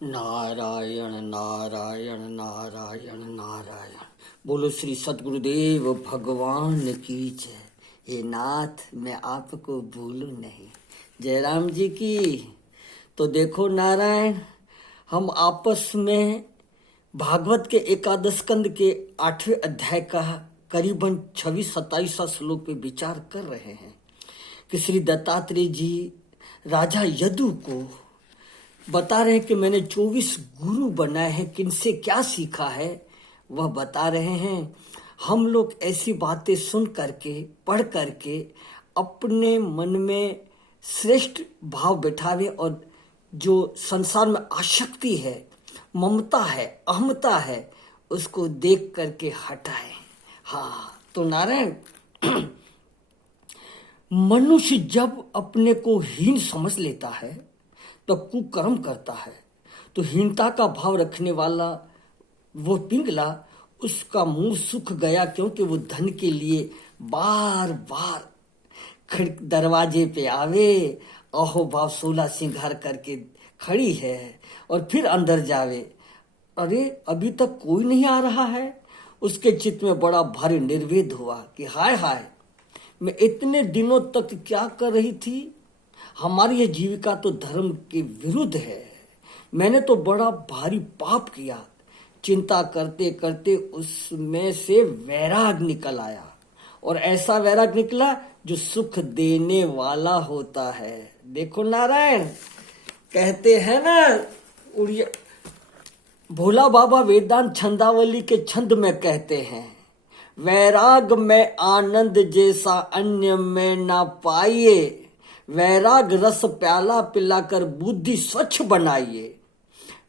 नारायण नारायण नारायण नारायण। बोलो श्री सतगुरुदेव भगवान की जय। हे नाथ, मैं आपको भूलूं नहीं। जयराम जी की। तो देखो नारायण, हम आपस में भागवत के एकादश स्कंद के 8वें अध्याय का करीबन 26-27 श्लोक पे विचार कर रहे हैं कि श्री दत्तात्रेय जी राजा यदु को बता रहे हैं कि मैंने 24 गुरु बनाए हैं, किनसे क्या सीखा है वह बता रहे हैं। हम लोग ऐसी बातें सुन करके, पढ़ करके अपने मन में श्रेष्ठ भाव बैठावे और जो संसार में आसक्ति है, ममता है, अहमता है, उसको देख करके हटाए। हाँ, तो नारायण, मनुष्य जब अपने को हीन समझ लेता है तो कुकर्म करता है, तो हीनता का भाव रखने वाला वो पिंगला, उसका मुंह सूख गया, क्योंकि वो धन के लिए बार बार दरवाजे पे आवे, अहो भाव 16 श्रृंगार करके खड़ी है और फिर अंदर जावे। अरे अभी तक कोई नहीं आ रहा है। उसके चित्त में बड़ा भारी निर्वेद हुआ कि हाय हाय, मैं इतने दिनों तक क्या कर रही थी। हमारी यह जीविका तो धर्म के विरुद्ध है। मैंने तो बड़ा भारी पाप किया। चिंता करते करते उसमें से वैराग निकल आया, और ऐसा वैराग निकला जो सुख देने वाला होता है। देखो नारायण, कहते हैं ना, उड़िया भोला बाबा वेदांत छंदावली के छंद में कहते हैं, वैराग में आनंद जैसा अन्य में ना पाइए, वैराग रस प्याला पिलाकर बुद्धि स्वच्छ बनाइए।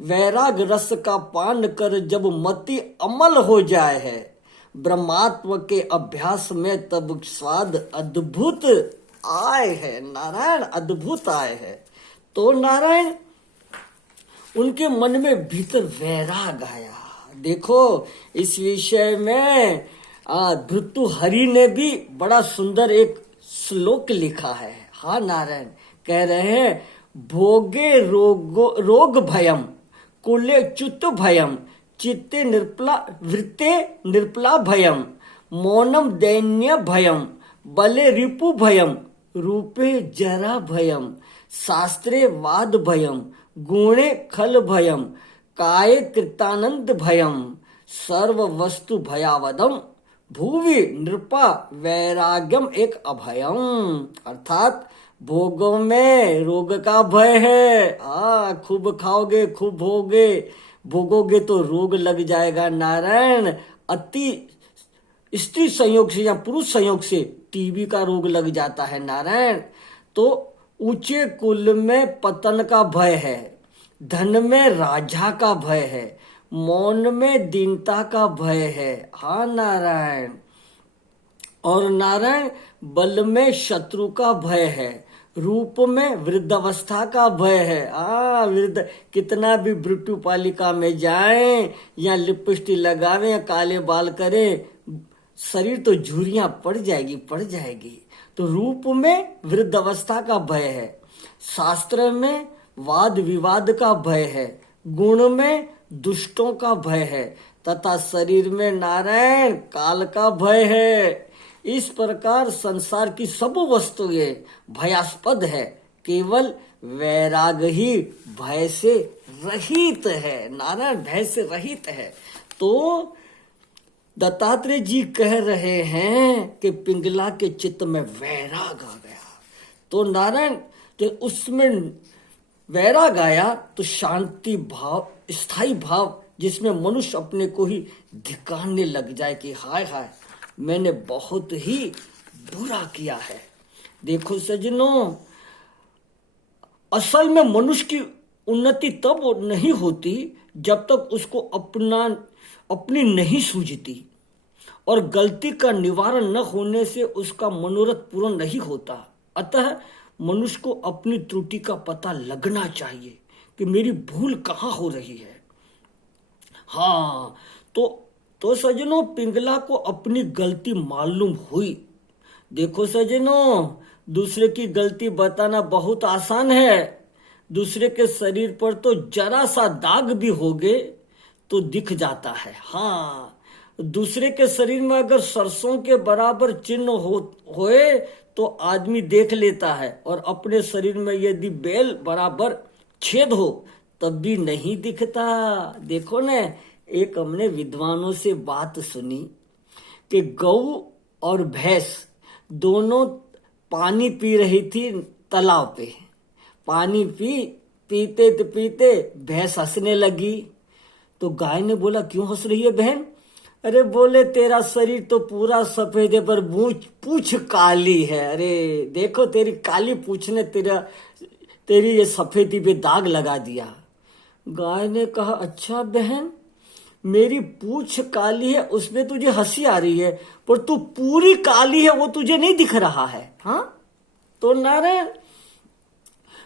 वैराग रस का पान कर जब मति अमल हो जाए है, ब्रह्मात्म के अभ्यास में तब स्वाद अद्भुत आए है। नारायण, अद्भुत आए है। तो नारायण, उनके मन में भीतर वैराग आया। देखो, इस विषय में भृतुहरि ने भी बड़ा सुंदर एक श्लोक लिखा है। हाँ नारायण, कह रहे हैं, भोगे रोग भयम कुले च्युत भयम चित्ते निर्पला वृत्ते निर्पला भयम मौनम दैन्य भयम बले रिपु भयम रूपे जरा भयम शास्त्रे वाद भयम गुणे खल भयम काय कृतानंद भयम सर्व वस्तु भयावदम भूवि नृपा वैराग्यम एक अभयम। अर्थात भोगों में रोग का भय है। खूब खाओगे, खूब भोगोगे तो रोग लग जाएगा। नारायण, अति स्त्री संयोग से या पुरुष संयोग से टीबी का रोग लग जाता है। नारायण, तो ऊंचे कुल में पतन का भय है, धन में राजा का भय है, मौन में दीनता का भय है। हाँ नारायण, और नारायण, बल में शत्रु का भय है, रूप में वृद्धावस्था का भय है। वृद्ध कितना भी मृत्यु पालिका में जाएं या लिपस्टिक लगावें या काले बाल करें, शरीर तो झुर्रियां पड़ जाएगी। तो रूप में वृद्धावस्था का भय है, शास्त्र में वाद विवाद का भय है, गुण में दुष्टों का भय है, तथा शरीर में नारायण काल का भय है। इस प्रकार संसार की सब वस्तुएं भयास्पद है, केवल वैराग ही भय से रहित है। नारायण, भय से रहित है। तो दत्तात्रेय जी कह रहे हैं कि पिंगला के चित्त में वैराग आ गया। तो नारायण, तो उसमें वैराग आया तो शांति भाव, स्थायी भाव, जिसमें मनुष्य अपने को ही धिक्कारने लग जाए कि हाय हाय, मैंने बहुत ही बुरा किया है। देखो सज्जनों, असल में मनुष्य की उन्नति तब नहीं होती जब तक उसको अपनी नहीं सूझती, और गलती का निवारण न होने से उसका मनोरथ पूर्ण नहीं होता। अतः मनुष्य को अपनी त्रुटि का पता लगना चाहिए कि मेरी भूल कहाँ हो रही है। हाँ, तो सज्जनों, पिंगला को अपनी गलती मालूम हुई। देखो सज्जनों, दूसरे की गलती बताना बहुत आसान है, दूसरे के शरीर पर तो जरा सा दाग भी होगे तो दिख जाता है। हाँ, दूसरे के शरीर में अगर सरसों के बराबर चिन्ह होए तो आदमी देख लेता है, और अपने शरीर में यदि बैल बराबर छेद हो तब भी नहीं दिखता। देखो न, एक हमने विद्वानों से बात सुनी कि गौ और भैंस दोनों पानी पी रही थी तालाब पे। पानी पीते पीते भैंस हंसने लगी। तो गाय ने बोला, क्यों हंस रही है बहन? अरे बोले, तेरा शरीर तो पूरा सफेद है पर पूछ काली है। अरे देखो, तेरी काली पूछ ने तेरी ये सफेदी पे दाग लगा दिया। गाय ने कहा, अच्छा बहन, मेरी पूछ काली है उसमें तुझे हंसी आ रही है, पर तू पूरी काली है वो तुझे नहीं दिख रहा है। हाँ, तो नारायण,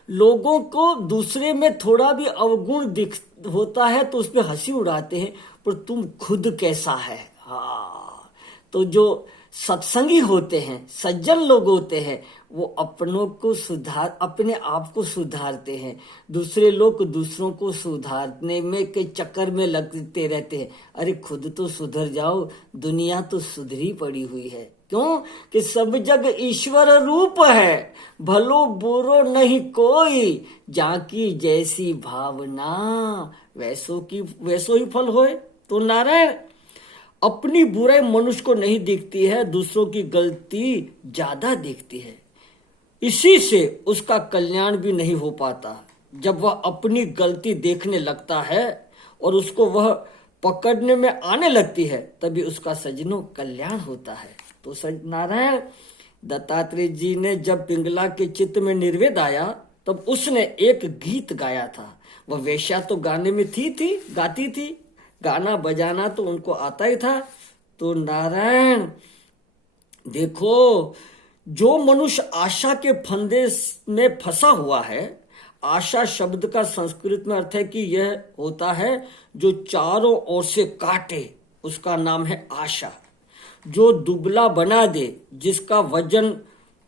लोगों को दूसरे में थोड़ा भी अवगुण दिख होता है तो उस पर हंसी उड़ाते हैं, पर तुम खुद कैसा है। हाँ, तो जो सत्संगी होते हैं, सज्जन लोग होते हैं, वो अपने आप को सुधारते हैं। दूसरे लोग दूसरों को सुधारने में के चक्कर में लगते रहते हैं। अरे खुद तो सुधर जाओ, दुनिया तो सुधरी पड़ी हुई है। क्यों कि सब जग ईश्वर रूप है, भलो बुरो नहीं कोई, जाकी जैसी भावना वैसो ही फल होए। तो नारायण, अपनी बुराई मनुष्य को नहीं दिखती है, दूसरों की गलती ज्यादा दिखती है। इसी से उसका कल्याण भी नहीं हो पाता। जब वह अपनी गलती देखने लगता है और उसको वह पकड़ने में आने लगती है, तभी उसका सज्जनों कल्याण होता है। तो नारायण, दत्तात्रेय जी ने जब पिंगला के चित्त में निर्वेद आया तब उसने एक गीत गाया था। वह वेश्या तो गाने में गाती थी, गाना बजाना तो उनको आता ही था। तो नारायण देखो, जो मनुष्य आशा के फंदे में फंसा हुआ है, आशा शब्द का संस्कृत में अर्थ है कि यह होता है जो चारों ओर से काटे, उसका नाम है आशा। जो दुबला बना दे, जिसका वजन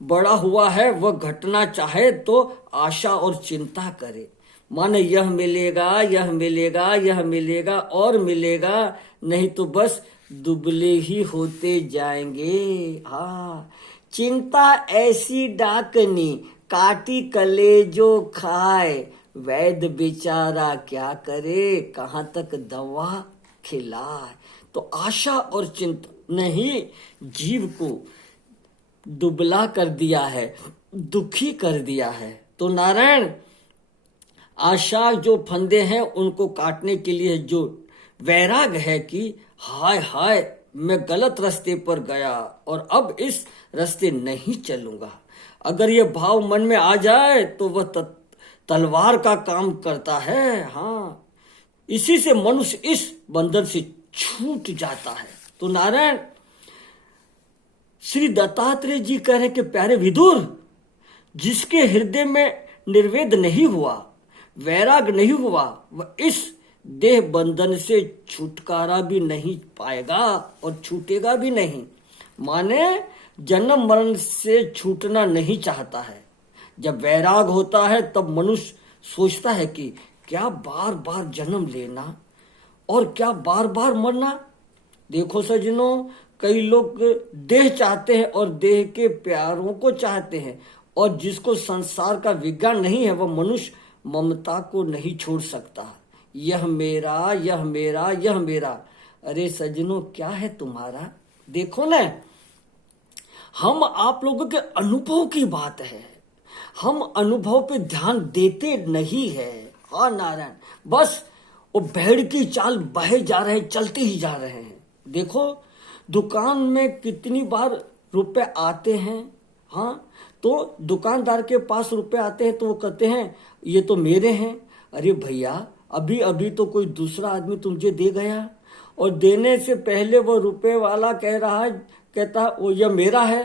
बड़ा हुआ है, वह घटना चाहे तो आशा और चिंता करे। माने यह मिलेगा, यह मिलेगा, यह मिलेगा और मिलेगा, नहीं तो बस दुबले ही होते जाएंगे। हाँ, चिंता ऐसी डाकनी, काटी कलेजो खाए, वैद्य बेचारा क्या करे, कहाँ तक दवा खिलाए। तो आशा और चिंता ने ही जीव को दुबला कर दिया है, दुखी कर दिया है। तो नारायण, आशा जो फंदे हैं उनको काटने के लिए जो वैराग है कि हाय हाय मैं गलत रास्ते पर गया और अब इस रास्ते नहीं चलूंगा, अगर ये भाव मन में आ जाए तो वह तलवार का काम करता है। हाँ, इसी से मनुष्य इस बंधन से छूट जाता है। तो नारायण, श्री दत्तात्रेय जी कह रहे कि प्यारे विदुर, जिसके हृदय में निर्वेद नहीं हुआ, वैराग नहीं हुआ, वह इस देह बंधन से छुटकारा भी नहीं पाएगा और छूटेगा भी नहीं। माने जन्म मरण से छूटना नहीं चाहता है। जब वैराग होता है तब मनुष्य सोचता है कि क्या बार बार जन्म लेना और क्या बार बार मरना। देखो सज्जनों, कई लोग देह चाहते हैं और देह के प्यारों को चाहते हैं, और जिसको संसार का विज्ञान नहीं है वह मनुष्य ममता को नहीं छोड़ सकता। यह मेरा, यह मेरा, यह मेरा। अरे सज्जनों, क्या है तुम्हारा? देखो ना, हम आप लोगों के अनुभव की बात है, हम अनुभव पे ध्यान देते नहीं है। हाँ नारायण, बस वो भेड़ की चाल बहे जा रहे हैं, चलते ही जा रहे हैं। देखो दुकान में कितनी बार रुपए आते हैं। हाँ, तो दुकानदार के पास रुपए आते हैं तो वो कहते हैं ये तो मेरे हैं। अरे भैया, अभी अभी तो कोई दूसरा आदमी तुझे दे गया, और देने से पहले वो रुपए वाला कहता वो यह मेरा है।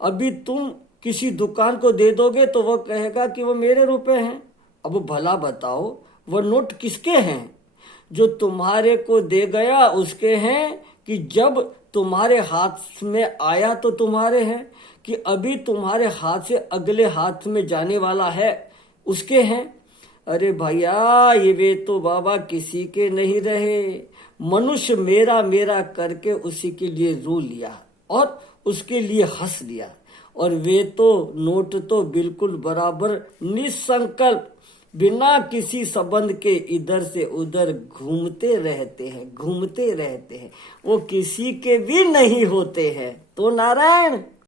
अभी तुम किसी दुकान को दे दोगे तो वो कहेगा कि वो मेरे रुपए हैं। अब भला बताओ, वो नोट किसके हैं? जो तुम्हारे को दे गया उसके हैं, कि जब तुम्हारे हाथ में आया तो तुम्हारे हैं, कि अभी तुम्हारे हाथ से अगले हाथ में जाने वाला है उसके हैं? अरे भैया ये वे तो बाबा किसी के नहीं रहे, मनुष्य मेरा मेरा करके उसी के लिए रो लिया और उसके लिए हंस लिया। और वे तो नोट तो बिल्कुल बराबर निसंकल्प बिना किसी संबंध के इधर से उधर घूमते रहते हैं, घूमते रहते हैं, वो किसी के भी नहीं होते हैं। तो नारायण